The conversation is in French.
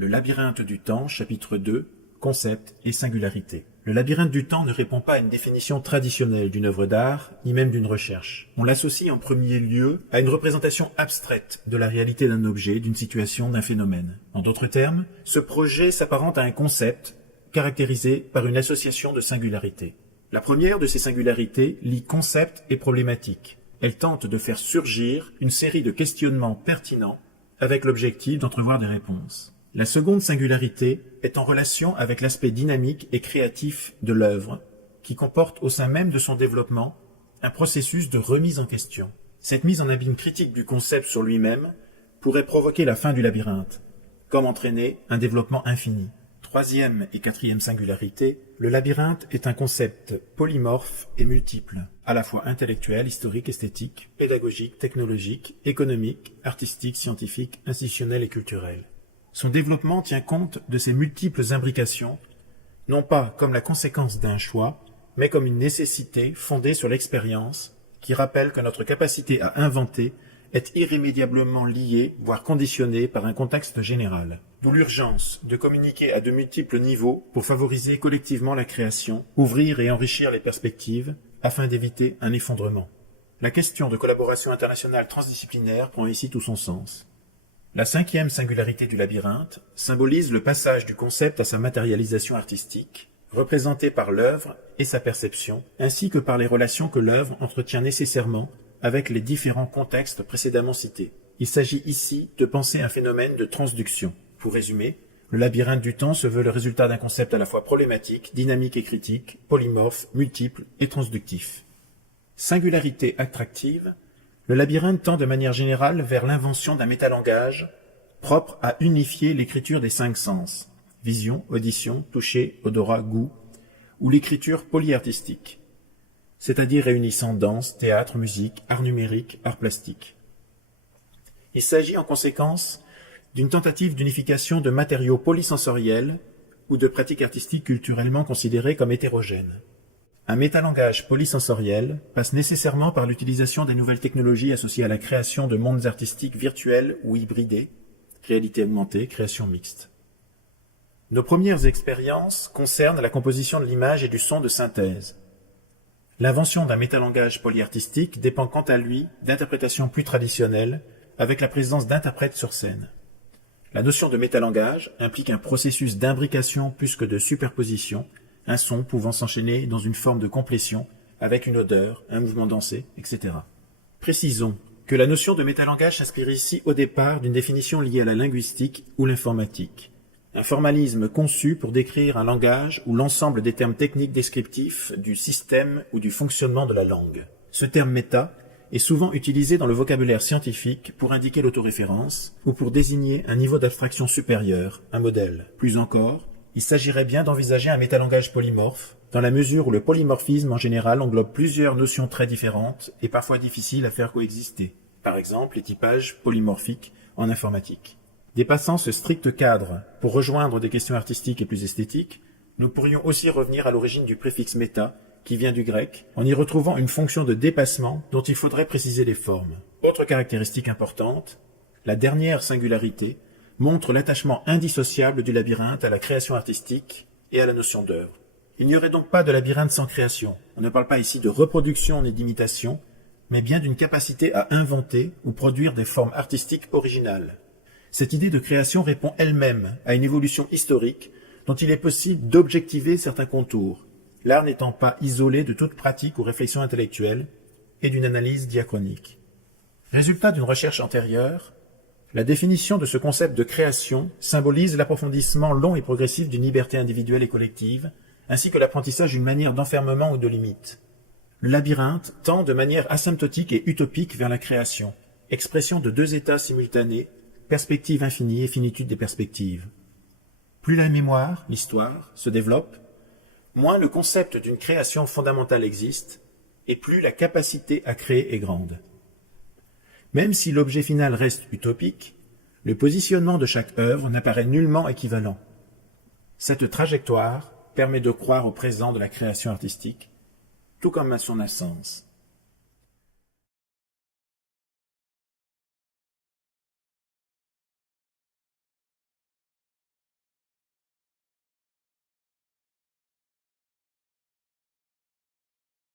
Le labyrinthe du temps, chapitre 2, concept et singularité. Le labyrinthe du temps ne répond pas à une définition traditionnelle d'une œuvre d'art, ni même d'une recherche. On l'associe en premier lieu à une représentation abstraite de la réalité d'un objet, d'une situation, d'un phénomène. En d'autres termes, ce projet s'apparente à un concept caractérisé par une association de singularités. La première de ces singularités lie concept et problématique. Elle tente de faire surgir une série de questionnements pertinents avec l'objectif d'entrevoir des réponses. La seconde singularité est en relation avec l'aspect dynamique et créatif de l'œuvre, qui comporte au sein même de son développement un processus de remise en question. Cette mise en abîme critique du concept sur lui-même pourrait provoquer la fin du labyrinthe, comme entraîner un développement infini. Troisième et quatrième singularité, le labyrinthe est un concept polymorphe et multiple, à la fois intellectuel, historique, esthétique, pédagogique, technologique, économique, artistique, scientifique, institutionnel et culturel. Son développement tient compte de ces multiples imbrications, non pas comme la conséquence d'un choix, mais comme une nécessité fondée sur l'expérience, qui rappelle que notre capacité à inventer est irrémédiablement liée, voire conditionnée par un contexte général. D'où l'urgence de communiquer à de multiples niveaux pour favoriser collectivement la création, ouvrir et enrichir les perspectives, afin d'éviter un effondrement. La question de collaboration internationale transdisciplinaire prend ici tout son sens. La cinquième singularité du labyrinthe symbolise le passage du concept à sa matérialisation artistique, représentée par l'œuvre et sa perception, ainsi que par les relations que l'œuvre entretient nécessairement avec les différents contextes précédemment cités. Il s'agit ici de penser un phénomène de transduction. Pour résumer, le labyrinthe du temps se veut le résultat d'un concept à la fois problématique, dynamique et critique, polymorphe, multiple et transductif. Singularité attractive, le labyrinthe tend de manière générale vers l'invention d'un métalangage propre à unifier l'écriture des 5 sens, vision, audition, toucher, odorat, goût, ou l'écriture polyartistique, c'est-à-dire réunissant danse, théâtre, musique, art numérique, art plastique. Il s'agit en conséquence d'une tentative d'unification de matériaux polysensoriels ou de pratiques artistiques culturellement considérées comme hétérogènes. Un métalangage polysensoriel passe nécessairement par l'utilisation des nouvelles technologies associées à la création de mondes artistiques virtuels ou hybridés, réalité augmentée, création mixte. Nos premières expériences concernent la composition de l'image et du son de synthèse. L'invention d'un métalangage polyartistique dépend quant à lui d'interprétations plus traditionnelles, avec la présence d'interprètes sur scène. La notion de métalangage implique un processus d'imbrication plus que de superposition, un son pouvant s'enchaîner dans une forme de complétion, avec une odeur, un mouvement dansé, etc. Précisons que la notion de métalangage s'inspire ici au départ d'une définition liée à la linguistique ou l'informatique. Un formalisme conçu pour décrire un langage ou l'ensemble des termes techniques descriptifs du système ou du fonctionnement de la langue. Ce terme méta est souvent utilisé dans le vocabulaire scientifique pour indiquer l'autoréférence ou pour désigner un niveau d'abstraction supérieur, un modèle. Plus encore, il s'agirait bien d'envisager un métalangage polymorphe, dans la mesure où le polymorphisme en général englobe plusieurs notions très différentes et parfois difficiles à faire coexister. Par exemple, les typages polymorphiques en informatique. Dépassant ce strict cadre pour rejoindre des questions artistiques et plus esthétiques, nous pourrions aussi revenir à l'origine du préfixe méta, qui vient du grec, en y retrouvant une fonction de dépassement dont il faudrait préciser les formes. Autre caractéristique importante, la dernière singularité montre l'attachement indissociable du labyrinthe à la création artistique et à la notion d'œuvre. Il n'y aurait donc pas de labyrinthe sans création. On ne parle pas ici de reproduction ni d'imitation, mais bien d'une capacité à inventer ou produire des formes artistiques originales. Cette idée de création répond elle-même à une évolution historique dont il est possible d'objectiver certains contours, l'art n'étant pas isolé de toute pratique ou réflexion intellectuelle et d'une analyse diachronique. Résultat d'une recherche antérieure, la définition de ce concept de création symbolise l'approfondissement long et progressif d'une liberté individuelle et collective, ainsi que l'apprentissage d'une manière d'enfermement ou de limite. Le labyrinthe tend de manière asymptotique et utopique vers la création, expression de 2 états simultanés, perspective infinie et finitude des perspectives. Plus la mémoire, l'histoire, se développe, moins le concept d'une création fondamentale existe, et plus la capacité à créer est grande. Même si l'objet final reste utopique, le positionnement de chaque œuvre n'apparaît nullement équivalent. Cette trajectoire permet de croire au présent de la création artistique, tout comme à son essence.